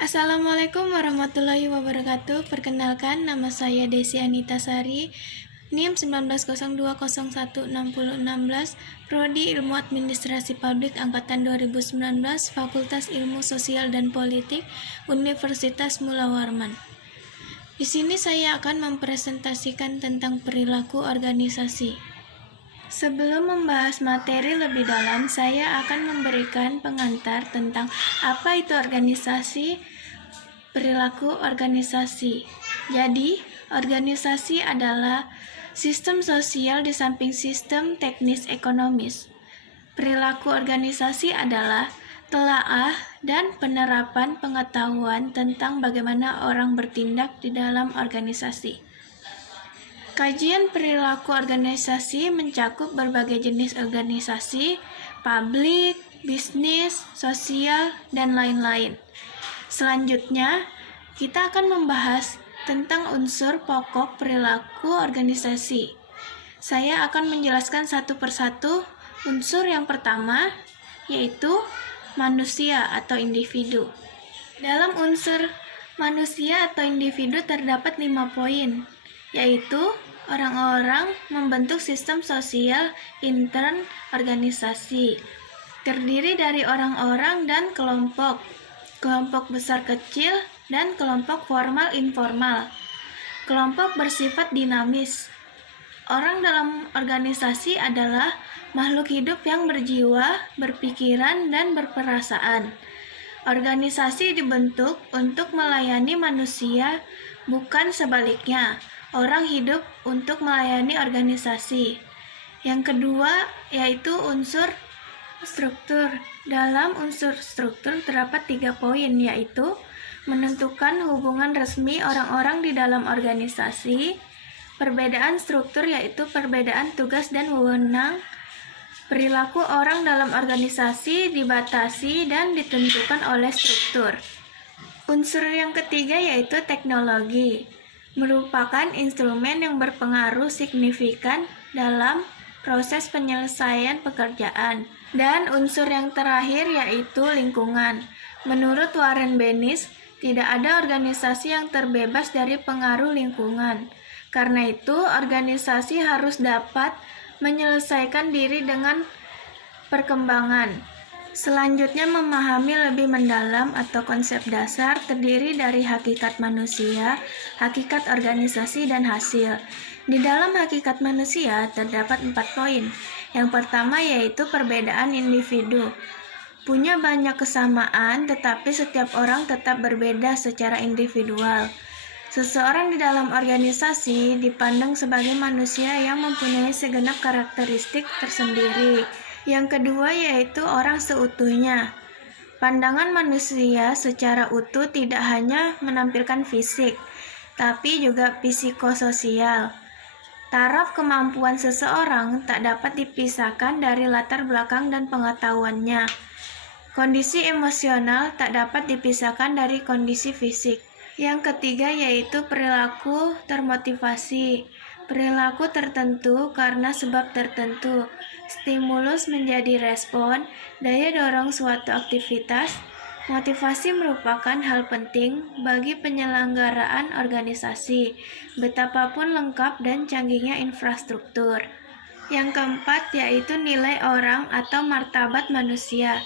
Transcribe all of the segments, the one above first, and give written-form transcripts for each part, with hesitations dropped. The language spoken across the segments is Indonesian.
Assalamualaikum warahmatullahi wabarakatuh. Perkenalkan, nama saya Desi Anita Sari, NIM 1902016016, Prodi Ilmu Administrasi Publik Angkatan 2019, Fakultas Ilmu Sosial dan Politik, Universitas Mula Warman. Di sini saya akan mempresentasikan tentang perilaku organisasi. Sebelum membahas materi lebih dalam, saya akan memberikan pengantar tentang apa itu organisasi, perilaku organisasi. Jadi, organisasi adalah sistem sosial di samping sistem teknis ekonomis. Perilaku organisasi adalah telaah dan penerapan pengetahuan tentang bagaimana orang bertindak di dalam organisasi. Kajian perilaku organisasi mencakup berbagai jenis organisasi, publik, bisnis, sosial, dan lain-lain. Selanjutnya, kita akan membahas tentang unsur pokok perilaku organisasi. Saya akan menjelaskan satu persatu. Unsur yang pertama yaitu manusia atau individu. Dalam unsur manusia atau individu terdapat 5 poin, yaitu orang-orang membentuk sistem sosial intern organisasi, terdiri dari orang-orang dan kelompok besar kecil, dan kelompok formal informal. Kelompok bersifat dinamis. Orang dalam organisasi adalah makhluk hidup yang berjiwa, berpikiran, dan berperasaan. Organisasi dibentuk untuk melayani manusia, bukan sebaliknya. Orang hidup untuk melayani organisasi. Yang kedua yaitu unsur struktur. Dalam unsur struktur terdapat 3 poin, yaitu menentukan hubungan resmi orang-orang di dalam organisasi, perbedaan struktur yaitu perbedaan tugas dan wewenang, perilaku orang dalam organisasi dibatasi dan ditentukan oleh struktur. Unsur yang ketiga yaitu teknologi, merupakan instrumen yang berpengaruh signifikan dalam proses penyelesaian pekerjaan. Dan unsur yang terakhir yaitu lingkungan. Menurut Warren Bennis, tidak ada organisasi yang terbebas dari pengaruh lingkungan. Karena itu, organisasi harus dapat menyelesaikan diri dengan perkembangan. Selanjutnya, memahami lebih mendalam atau konsep dasar terdiri dari hakikat manusia, hakikat organisasi, dan hasil. Di dalam hakikat manusia terdapat 4 poin. Yang pertama yaitu perbedaan individu. Punya banyak kesamaan, tetapi setiap orang tetap berbeda secara individual. Seseorang di dalam organisasi dipandang sebagai manusia yang mempunyai segenap karakteristik tersendiri. Yang kedua yaitu orang seutuhnya. Pandangan manusia secara utuh tidak hanya menampilkan fisik, tapi juga psikososial. Taraf kemampuan seseorang tak dapat dipisahkan dari latar belakang dan pengetahuannya. Kondisi emosional tak dapat dipisahkan dari kondisi fisik. Yang ketiga yaitu perilaku termotivasi. Perilaku tertentu karena sebab tertentu. Stimulus menjadi respon, daya dorong suatu aktivitas. Motivasi merupakan hal penting bagi penyelenggaraan organisasi, betapapun lengkap dan canggihnya infrastruktur. Yang keempat yaitu nilai orang atau martabat manusia.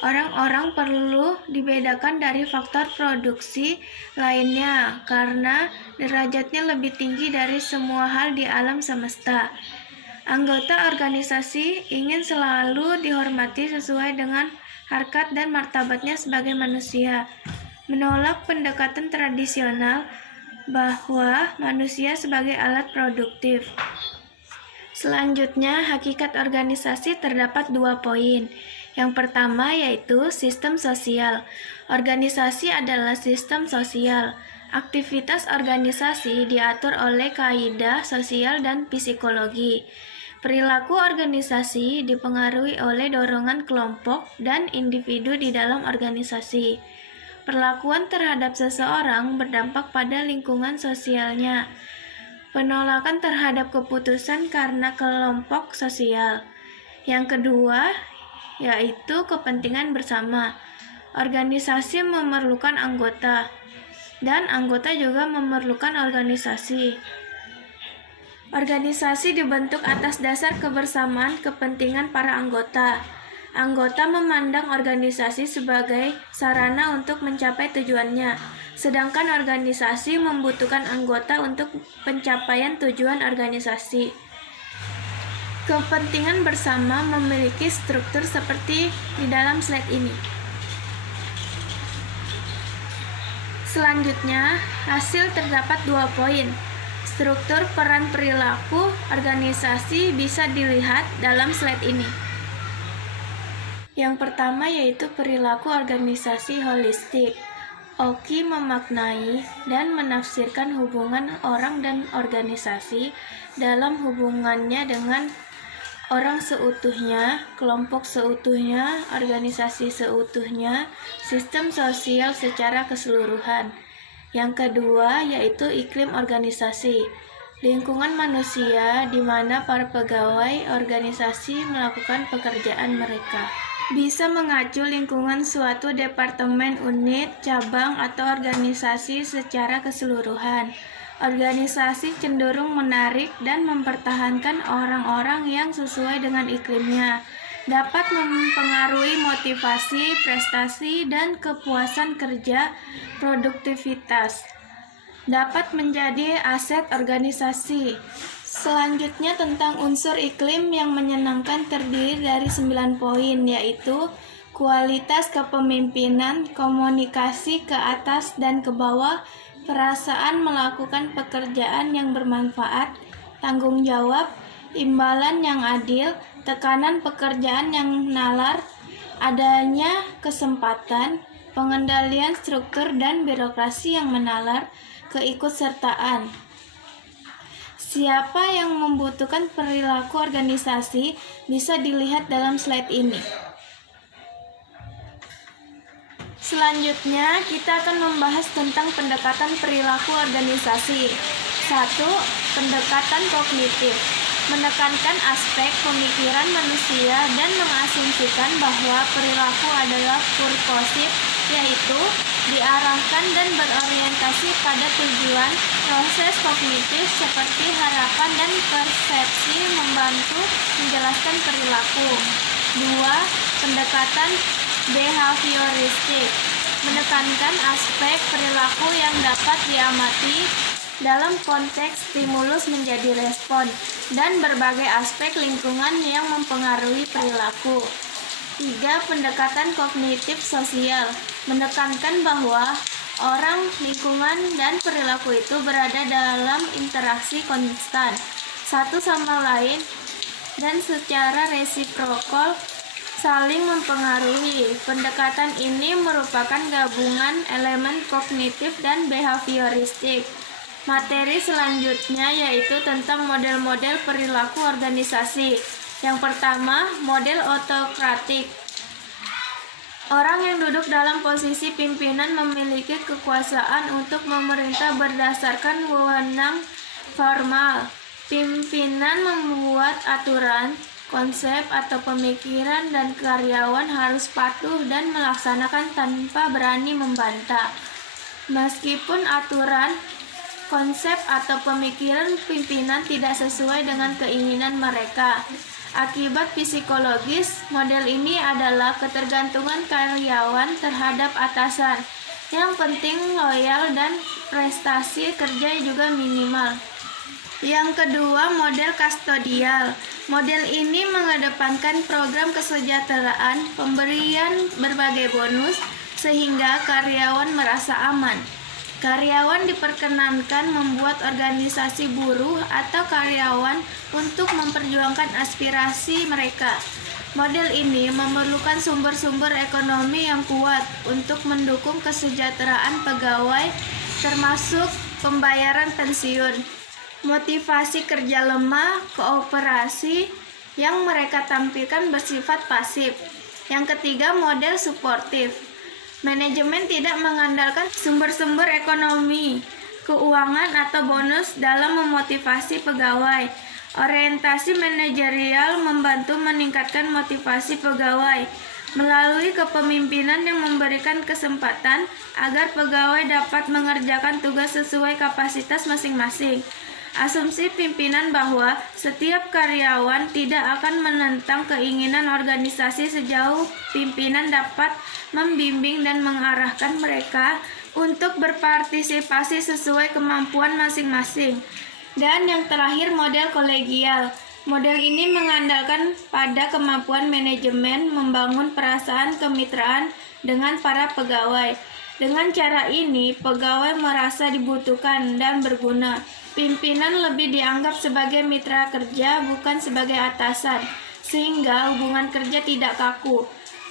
Orang-orang perlu dibedakan dari faktor produksi lainnya karena derajatnya lebih tinggi dari semua hal di alam semesta. Anggota organisasi ingin selalu dihormati sesuai dengan harkat dan martabatnya sebagai manusia. Menolak pendekatan tradisional bahwa manusia sebagai alat produktif. Selanjutnya, hakikat organisasi terdapat 2 poin. Yang pertama yaitu sistem sosial. Organisasi adalah sistem sosial. Aktivitas organisasi diatur oleh kaidah sosial dan psikologi. Perilaku organisasi dipengaruhi oleh dorongan kelompok dan individu di dalam organisasi. Perlakuan terhadap seseorang berdampak pada lingkungan sosialnya. Penolakan terhadap keputusan karena kelompok sosial. Yang kedua yaitu kepentingan bersama. Organisasi memerlukan anggota, dan anggota juga memerlukan organisasi. Organisasi dibentuk atas dasar kebersamaan kepentingan para anggota. Anggota memandang organisasi sebagai sarana untuk mencapai tujuannya, sedangkan organisasi membutuhkan anggota untuk pencapaian tujuan organisasi. Kepentingan bersama memiliki struktur seperti di dalam slide ini. Selanjutnya, hasil terdapat 2 poin. Struktur peran perilaku organisasi bisa dilihat dalam slide ini. Yang pertama yaitu perilaku organisasi holistik. Oki memaknai dan menafsirkan hubungan orang dan organisasi dalam hubungannya dengan orang seutuhnya, kelompok seutuhnya, organisasi seutuhnya, sistem sosial secara keseluruhan. Yang kedua yaitu iklim organisasi, lingkungan manusia di mana para pegawai organisasi melakukan pekerjaan mereka. Bisa mengacu lingkungan suatu departemen, unit, cabang, atau organisasi secara keseluruhan. Organisasi cenderung menarik dan mempertahankan orang-orang yang sesuai dengan iklimnya, dapat mempengaruhi motivasi, prestasi, dan kepuasan kerja, produktivitas, dapat menjadi aset organisasi. Selanjutnya tentang unsur iklim yang menyenangkan terdiri dari 9 poin, yaitu kualitas kepemimpinan, komunikasi ke atas dan ke bawah, perasaan melakukan pekerjaan yang bermanfaat, tanggung jawab, imbalan yang adil, tekanan pekerjaan yang nalar, adanya kesempatan, pengendalian struktur dan birokrasi yang menalar, keikutsertaan. Siapa yang membutuhkan perilaku organisasi bisa dilihat dalam slide ini. Selanjutnya, kita akan membahas tentang pendekatan perilaku organisasi. 1. Pendekatan kognitif. Menekankan aspek pemikiran manusia dan mengasumsikan bahwa perilaku adalah purposif, yaitu diarahkan dan berorientasi pada tujuan. Proses kognitif seperti harapan dan persepsi membantu menjelaskan perilaku. 2. Pendekatan behavioristik. Menekankan aspek perilaku yang dapat diamati dalam konteks stimulus menjadi respon dan berbagai aspek lingkungan yang mempengaruhi perilaku. 3. Pendekatan kognitif sosial. Menekankan bahwa orang, lingkungan, dan perilaku itu berada dalam interaksi konstan satu sama lain dan secara resiprokal saling mempengaruhi. Pendekatan ini merupakan gabungan elemen kognitif dan behavioristik. Materi selanjutnya yaitu tentang model-model perilaku organisasi. Yang pertama, model autokratik. Orang yang duduk dalam posisi pimpinan memiliki kekuasaan untuk memerintah berdasarkan wewenang formal. Pimpinan membuat aturan, konsep, atau pemikiran dan karyawan harus patuh dan melaksanakan tanpa berani membantah. Meskipun aturan, konsep, atau pemikiran pimpinan tidak sesuai dengan keinginan mereka. Akibat psikologis, model ini adalah ketergantungan karyawan terhadap atasan. Yang penting loyal dan prestasi kerja juga minimal. Yang kedua, model kustodial. Model ini mengedepankan program kesejahteraan, pemberian berbagai bonus, sehingga karyawan merasa aman. Karyawan diperkenankan membuat organisasi buruh atau karyawan untuk memperjuangkan aspirasi mereka. Model ini memerlukan sumber-sumber ekonomi yang kuat untuk mendukung kesejahteraan pegawai, termasuk pembayaran pensiun. Motivasi kerja lemah, kooperasi yang mereka tampilkan bersifat pasif. Yang ketiga, model suportif. Manajemen tidak mengandalkan sumber-sumber ekonomi, keuangan, atau bonus dalam memotivasi pegawai. Orientasi manajerial membantu meningkatkan motivasi pegawai. melalui kepemimpinan yang memberikan kesempatan agar pegawai dapat mengerjakan tugas sesuai kapasitas masing-masing. Asumsi pimpinan bahwa setiap karyawan tidak akan menentang keinginan organisasi sejauh pimpinan dapat membimbing dan mengarahkan mereka untuk berpartisipasi sesuai kemampuan masing-masing. Dan yang terakhir, model kolegial. Model ini mengandalkan pada kemampuan manajemen membangun perasaan kemitraan dengan para pegawai. Dengan cara ini, pegawai merasa dibutuhkan dan berguna. Pimpinan lebih dianggap sebagai mitra kerja, bukan sebagai atasan, sehingga hubungan kerja tidak kaku.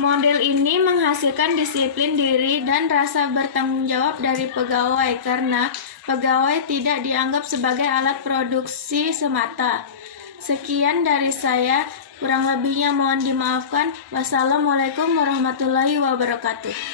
Model ini menghasilkan disiplin diri dan rasa bertanggung jawab dari pegawai karena pegawai tidak dianggap sebagai alat produksi semata. Sekian dari saya, kurang lebihnya mohon dimaafkan. Wassalamualaikum warahmatullahi wabarakatuh.